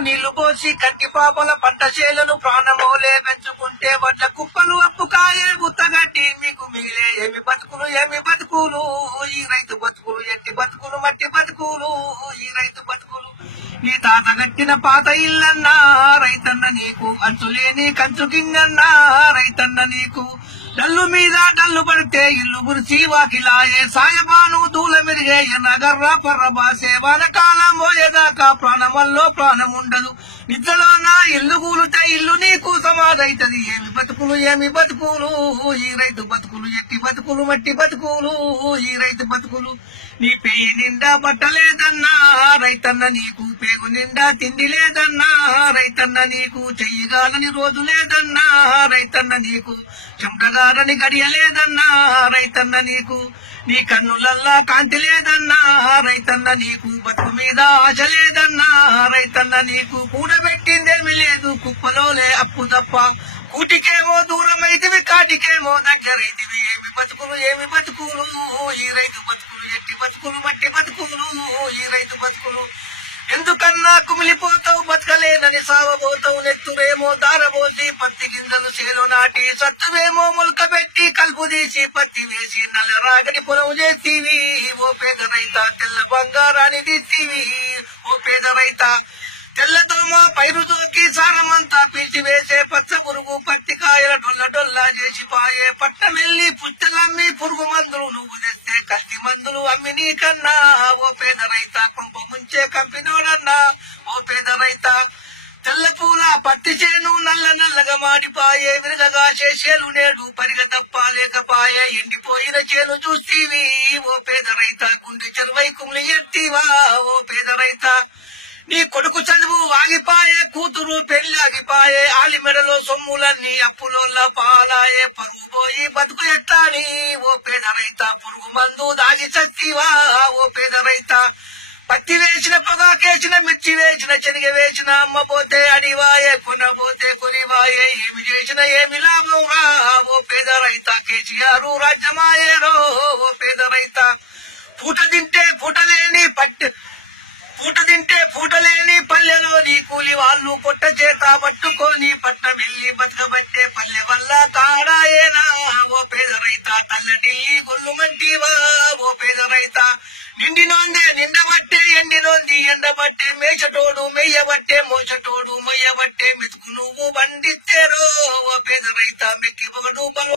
నీళ్ళు పోసి కంటి పాపల పంట చేలను ప్రాణమోలే పెంచుకుంటే వడ్ల కుప్పలు అప్పు కాయే గుత్తగట్టి మీకు మిగిలే ఏమి బతుకులు ఏమి బతుకులు? ఈ రైతు బతుకులు ఎట్టి బతుకులు మట్టి బతుకులు? ఈ రైతు బతుకులు. నీ తాత కట్టిన పాత ఇల్లన్నా రైతన్న నీకు అంచులేని కంచు కింగన్నా రైతన్న నీకు డల్లు మీద డల్లు పడితే ఇల్లు గురిచి వాకిలాయే. సాయబాను దూల మెరిగే నగర్ర పర్రబాసే వానకాలం పోయేదాకా ప్రాణమల్లో ప్రాణం ఉండదు. నిద్రలో నా ఇల్లు నీకు ఏమి బతుకులు ఏమి బతుకులు? ఈ రైతు బతుకులు ఎట్టి బతుకులు మట్టి బతుకులు? ఈ రైతు బతుకులు నీ పేయి నిండా బట్టలేదన్నా రైతన్న నీకు పేగు నిండా తిండి లేదన్నా? రైతన్న నీకు చెయ్యగాలని రోజు లేదన్నా? రైతన్న నీకు చెమటగారని గడియలేదన్నా రైతన్న నీకు నీ కన్నులల్లా కాంతి లేదన్నా రైతన్న నీకు బతుకు మీద ఆశ లేదన్నా రైతన్న నీకు కూడబెట్టిందేమి లేదు కుప్పలోలే అప్పు తప్ప. కూటికేమో దూరం అయితివి కాటికేమో దగ్గరైతివి ఏమి బతుకులు ఏమి బతుకులు? ఈ రైతు బతుకులు ఎట్టి బతుకులు మట్టి బతుకులు? ఈ రైతు బతుకులు ఎందుకన్నా కుమిలిపోతావు బతకలేనని సావబోతావు నెత్తురేమో దారబోసి పత్తి గింజలు చేలో నాటి సత్తువేమో ములక పెట్టి కలుపు తీసి పత్తి వేసి నల్ల రాగడి పొలం చేస్తీవి. ఓ పేద రైత తెల్ల బంగారాన్ని తీస్తీవి. ఓ పేద రైత తెల్లదోమ పైరు తోకి సారమంతా పీల్చివేసే పచ్చ పురుగు పత్తి కాయల డొల్ల డొల్లా చేసి పాయే పట్టమెల్లి పుట్టలమ్మి పురుగు మందులు నువ్వు తెస్తే కత్తి మందులు అమ్మి నీకన్నా. ఓ పేద రైత కుంప ముంచే కంపినోడన్నా. ఓ పేద రైత పత్తి చేను నల్ల నల్లగా మాడిపాయే విరగగా చేసేలు నేడు పరిగ ఎండిపోయిన చేను చూస్తీవి. ఓ పేద రైత గుండె చెరువై కుమ్లి ఎత్తివా. ఓ పేద రైత నీ కొడుకు చదువు ఆగిపాయే కూతురు పెళ్ళి ఆగిపాయే ఆలి మెడలో సొమ్ములన్నీ అప్పులోల్ల పాలాయే. పరుగు పోయి బతుకు ఎట్టాని ఓ పేద రైత పురుగు మందు దాగి చత్తివా ఓ పేద రైత పత్తి వేసిన పొగాకే పిచ్చి వేచిన చెనిగ వేచిన అమ్మ పోతే అడివాయే కొనబోతే కొనివాయే ఏమి చేసిన ఏమి లాభం రా ఓ పేద రైత కేసీఆర్ రాజ్యమాయేరో ఓ పేద రైత. పూట తింటే పూట లేని పట్టు పూట తింటే పూటలేని పల్లెలోని కూలి వాళ్ళు పొట్ట చేత పట్టుకొని పట్ట వెళ్ళి బతకబట్టే పల్లె వల్ల కాడాయేనా ఓ పేద రైత తల్లడిల్లి గొల్లు మంటివా ఓ పేద రైత. నిండినోందే నిండబట్టే ఎండినోంది ఎండబట్టే మేచటోడు మెయ్యబట్టే మోసటోడు మొయ్యబట్టే మెతుకు నువ్వు బండిత్తేరో పేద రైత మెక్కి ఒకడు